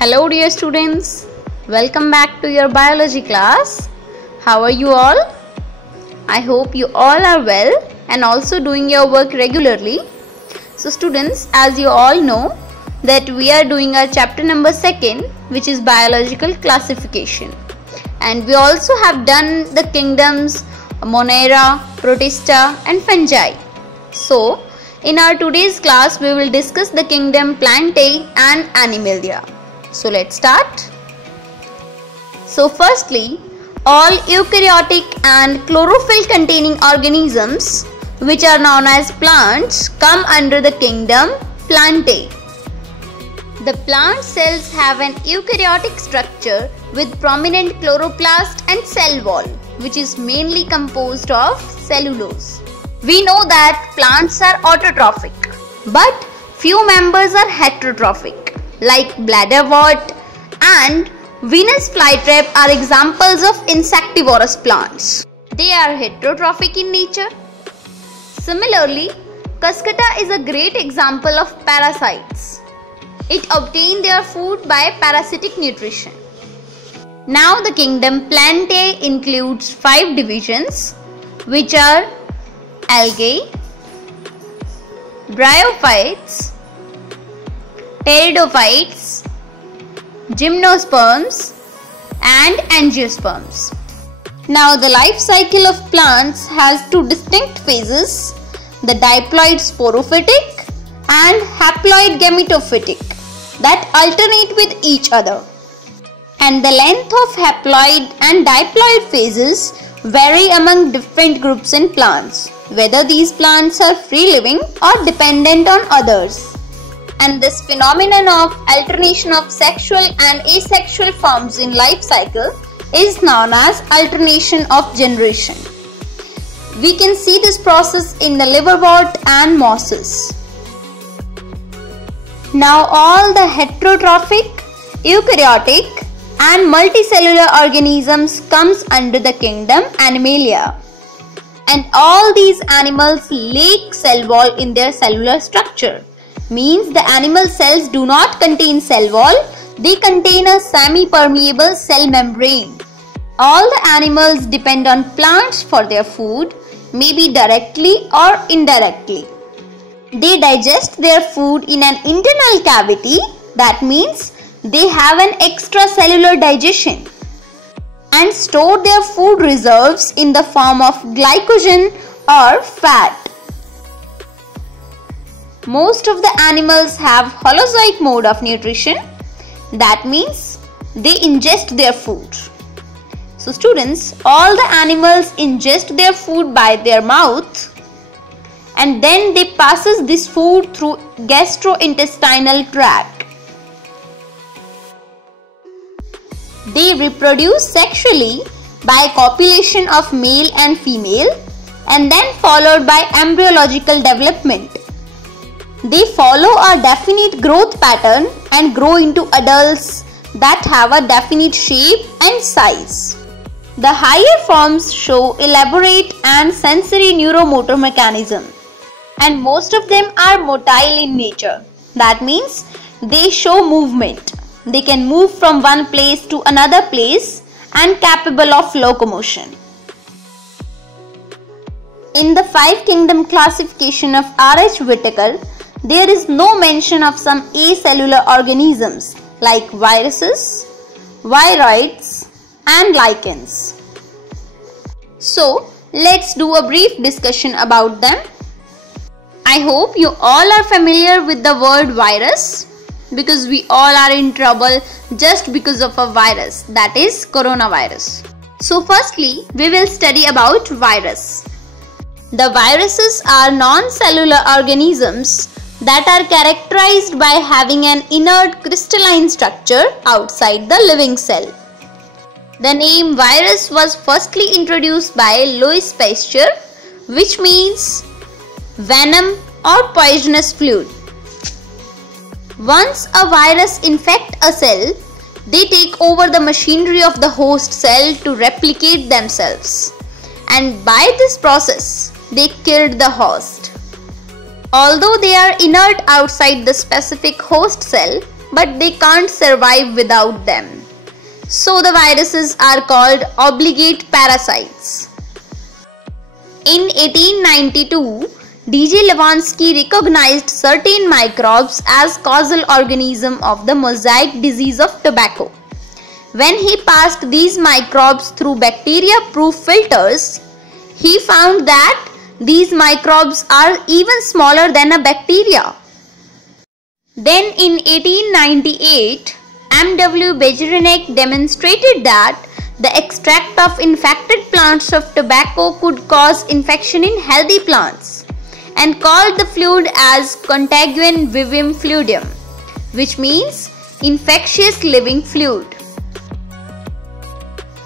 Hello dear students, welcome back to your biology class. How are you all? I hope you all are well and also doing your work regularly. So students, as you all know that we are doing our chapter number 2, which is biological classification. And we also have done the kingdoms Monera, Protista and Fungi. So in our today's class we will discuss the kingdom Plantae and Animalia. So let's start. So firstly, all eukaryotic and chlorophyll containing organisms which are known as plants come under the kingdom Plantae. The plant cells have an eukaryotic structure with prominent chloroplast and cell wall, which is mainly composed of cellulose. We know that plants are autotrophic, but few members are heterotrophic, like bladderwort and Venus flytrap are examples of insectivorous plants. They are heterotrophic in nature. Similarly, Cuscuta is a great example of parasites. It obtains their food by parasitic nutrition. Now the kingdom Plantae includes 5 divisions, which are algae, bryophytes, pteridophytes, gymnosperms and angiosperms. Now the life cycle of plants has 2 distinct phases, the diploid sporophytic and haploid gametophytic, that alternate with each other. And the length of haploid and diploid phases vary among different groups in plants, whether these plants are free living or dependent on others. And this phenomenon of alternation of sexual and asexual forms in life cycle is known as alternation of generation. We can see this process in the liverwort and mosses. Now all the heterotrophic, eukaryotic and multicellular organisms comes under the kingdom Animalia. And all these animals lack cell wall in their cellular structure. Means the animal cells do not contain cell wall, they contain a semi-permeable cell membrane. All the animals depend on plants for their food, maybe directly or indirectly. They digest their food in an internal cavity, that means they have an extracellular digestion, and store their food reserves in the form of glycogen or fat. Most of the animals have holozoic mode of nutrition, that means they ingest their food. So students, all the animals ingest their food by their mouth and then they passes this food through gastrointestinal tract. They reproduce sexually by copulation of male and female and then followed by embryological development. They follow a definite growth pattern and grow into adults that have a definite shape and size. The higher forms show elaborate and sensory neuromotor mechanism, and most of them are motile in nature. That means they show movement. They can move from one place to another place and capable of locomotion. In the 5 kingdom classification of R.H. Whitaker, there is no mention of some acellular organisms like viruses, viroids and lichens. So let's do a brief discussion about them. I hope you all are familiar with the word virus, because we all are in trouble just because of a virus, that is coronavirus. So firstly, we will study about virus. The viruses are non-cellular organisms that are characterized by having an inert crystalline structure outside the living cell. The name virus was firstly introduced by Louis Pasteur, which means venom or poisonous fluid. Once a virus infects a cell, they take over the machinery of the host cell to replicate themselves, and by this process they killed the host. Although they are inert outside the specific host cell, but they can't survive without them. So the viruses are called obligate parasites. In 1892, D.J. Levansky recognized certain microbes as causal organism of the mosaic disease of tobacco. When he passed these microbes through bacteria-proof filters, he found that these microbes are even smaller than a bacteria. Then in 1898, M.W. Beijerinck demonstrated that the extract of infected plants of tobacco could cause infection in healthy plants and called the fluid as Contagion Vivum Fluidum, which means infectious living fluid.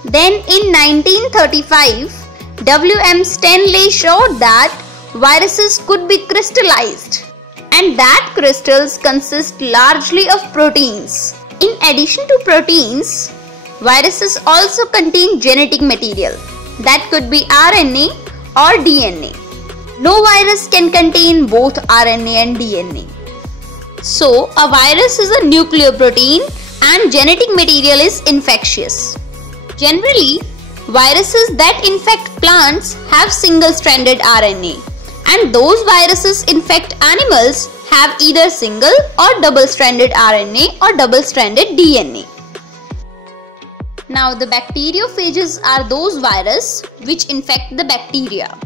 Then in 1935, W.M. Stanley showed that viruses could be crystallized and that crystals consist largely of proteins. In addition to proteins, viruses also contain genetic material that could be RNA or DNA. No virus can contain both RNA and DNA. So, a virus is a nucleoprotein and genetic material is infectious. Generally, viruses that infect plants have single-stranded RNA, and those viruses infect animals have either single or double-stranded RNA or double-stranded DNA. Now, the bacteriophages are those viruses which infect the bacteria.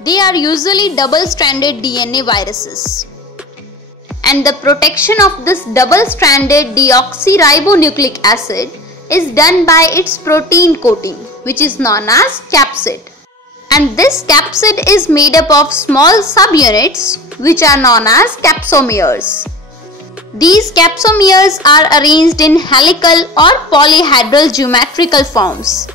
They are usually double-stranded DNA viruses. And the protection of this double-stranded deoxyribonucleic acid is done by its protein coating, which is known as capsid. And this capsid is made up of small subunits which are known as capsomeres. These capsomeres are arranged in helical or polyhedral geometrical forms.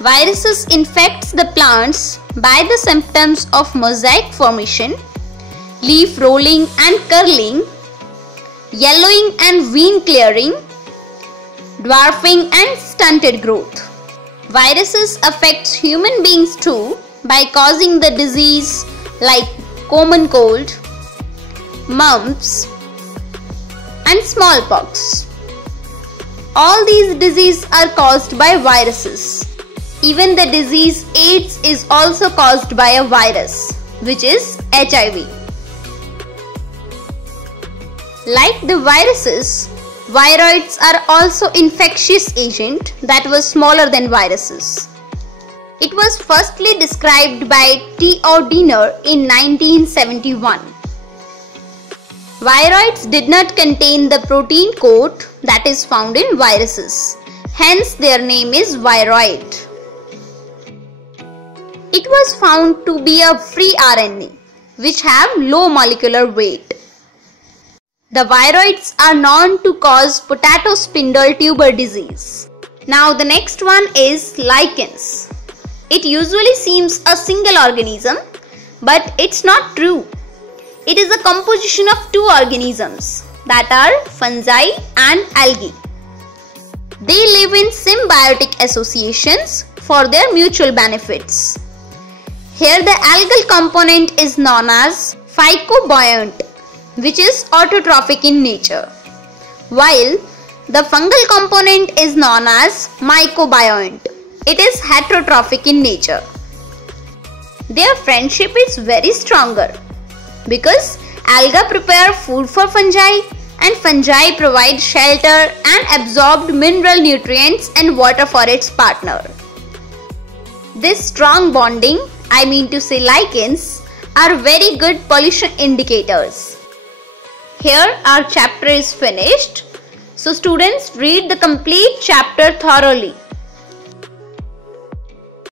Viruses infect the plants by the symptoms of mosaic formation, leaf rolling and curling, yellowing and vein clearing, dwarfing and stunted growth. Viruses affect human beings too by causing the disease like common cold, mumps and smallpox. All these diseases are caused by viruses. Even the disease AIDS is also caused by a virus, which is HIV. Like the viruses, viroids are also infectious agent that was smaller than viruses. It was firstly described by T. O. Diener in 1971. Viroids did not contain the protein coat that is found in viruses. Hence their name is viroid. It was found to be a free RNA which have low molecular weight. The viroids are known to cause potato spindle tuber disease. Now the next one is lichens. It usually seems a single organism, but it's not true. It is a composition of two organisms that are fungi and algae. They live in symbiotic associations for their mutual benefits. Here the algal component is known as phycobiont, which is autotrophic in nature, while the fungal component is known as mycobiont. It is heterotrophic in nature. Their friendship is very stronger because algae prepare food for fungi and fungi provide shelter and absorbed mineral nutrients and water for its partner. This strong bonding, lichens, are very good pollution indicators. Here our chapter is finished. So students, read the complete chapter thoroughly.